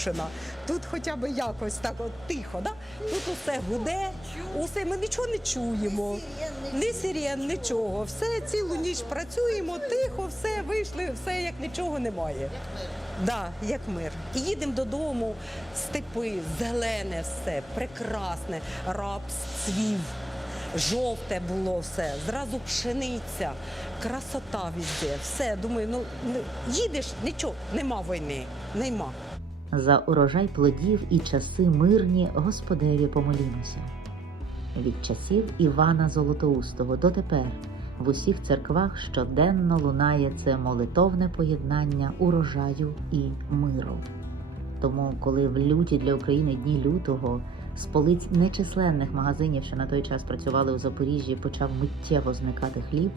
Вимушена. Тут хоча б якось так от тихо, да? тут усе гуде, усе ми нічого не чуємо. Ні сирен, нічого. Все цілу ніч працюємо, тихо, все вийшли, все як нічого немає. Да, як мир. І їдемо додому, степи, зелене все, прекрасне, рапс цвів, жовте було все, зразу пшениця, красота везде, все. Думаю, ну їдеш, нічого, нема війни, нема. За урожай плодів і часи мирні Господеві помолімося. Від часів Івана Золотоустого дотепер в усіх церквах щоденно лунає це молитовне поєднання урожаю і миру. Тому, коли в люті для України дні лютого з полиць нечисленних магазинів, що на той час працювали у Запоріжжі, почав миттєво зникати хліб,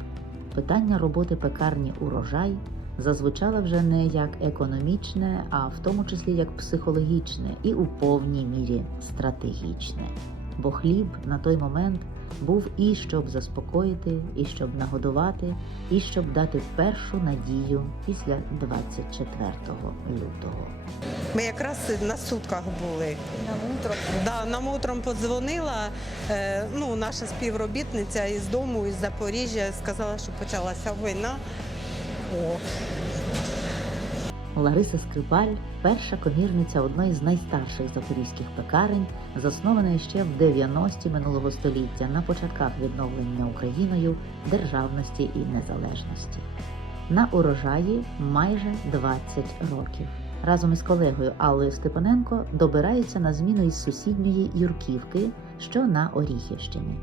питання роботи пекарні урожай зазвучало вже не як економічне, а в тому числі як психологічне і у повній мірі стратегічне. Бо хліб на той момент був і щоб заспокоїти, і щоб нагодувати, і щоб дати першу надію після 24 лютого. Ми якраз на сутках були. Нам утром. Да, нам утром подзвонила е, ну, наша співробітниця із дому, із Запоріжжя, сказала, що почалася війна. О, Лариса Скрипаль перша комірниця одної з найстарших запорізьких пекарень, заснованої ще в 90-ті минулого століття на початках відновлення Україною державності і незалежності. На урожаї майже 20 років. Разом із колегою Аллою Степаненко добирається на зміну із сусідньої Юрківки, що на Оріхівщині.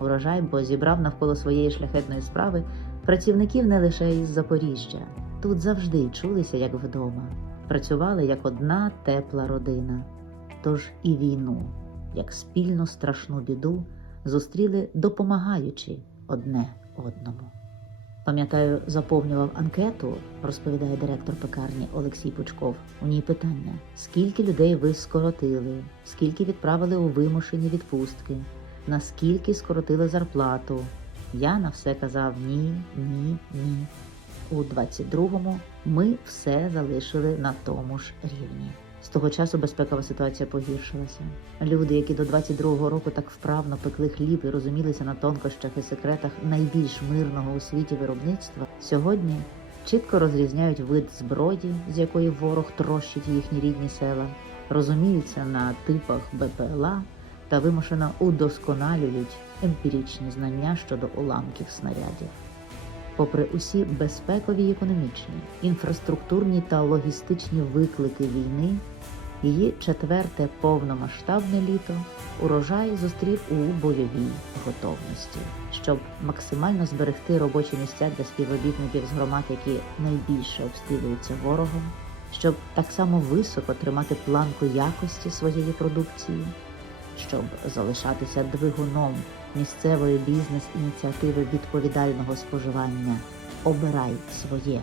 Урожай, бо зібрав навколо своєї шляхетної справи працівників не лише із Запоріжжя. Тут завжди чулися як вдома, працювали як одна тепла родина. Тож і війну, як спільну страшну біду, зустріли допомагаючи одне одному. Пам'ятаю, заповнював анкету, розповідає директор пекарні Олексій Пучков. У ній питання: скільки людей ви скоротили, скільки відправили у вимушені відпустки, наскільки скоротили зарплату. Я на все казав ні, ні, ні. У 22-му ми все залишили на тому ж рівні. З того часу безпекова ситуація погіршилася. Люди, які до 22-го року так вправно пекли хліб і розумілися на тонкощах і секретах найбільш мирного у світі виробництва, сьогодні чітко розрізняють вид зброї, з якої ворог трощить їхні рідні села, розуміються на типах БПЛА та вимушено удосконалюють емпіричні знання щодо уламків снарядів. Попри усі безпекові, економічні, інфраструктурні та логістичні виклики війни, її четверте повномасштабне літо урожай зустрів у бойовій готовності, щоб максимально зберегти робочі місця для співробітників з громад, які найбільше обстрілюються ворогом, щоб так само високо тримати планку якості своєї продукції, щоб залишатися двигуном місцевої бізнес-ініціативи відповідального споживання Обирай своє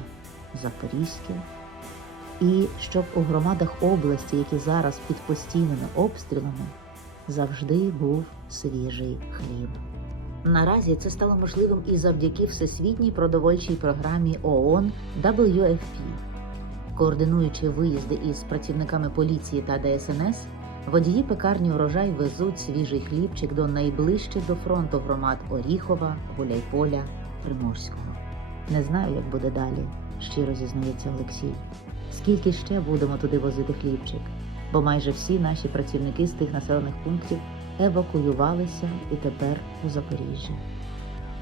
Запорізьке, і щоб у громадах області, які зараз під постійними обстрілами, завжди був свіжий хліб. Наразі це стало можливим і завдяки всесвітній продовольчій програмі ООН WFP. Координуючи виїзди із працівниками поліції та ДСНС, Водії пекарні урожай везуть свіжий хлібчик до найближчих до фронту громад Оріхова, Гуляйполя, Приморського. Не знаю, як буде далі, щиро зізнається Олексій. Скільки ще будемо туди возити хлібчик? Бо майже всі наші працівники з тих населених пунктів евакуювалися і тепер у Запоріжжі.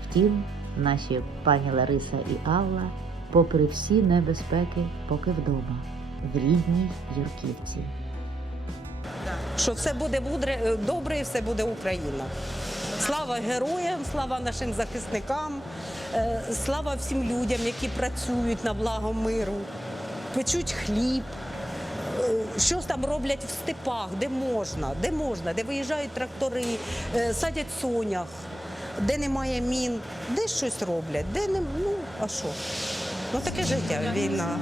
Втім, наші пані Лариса і Алла, попри всі небезпеки, поки вдома, в рідній Юрківці. Що все буде е, добре і все буде Україна. Слава героям, слава нашим захисникам, е, слава всім людям, які працюють на благо миру, печуть хліб. е, Щось там роблять в степах, де можна, де можна, де виїжджають трактори, садять сонях, де немає мін, де щось роблять, де не ну а що? Ну таке життя, війна.